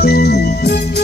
Thank mm -hmm. you.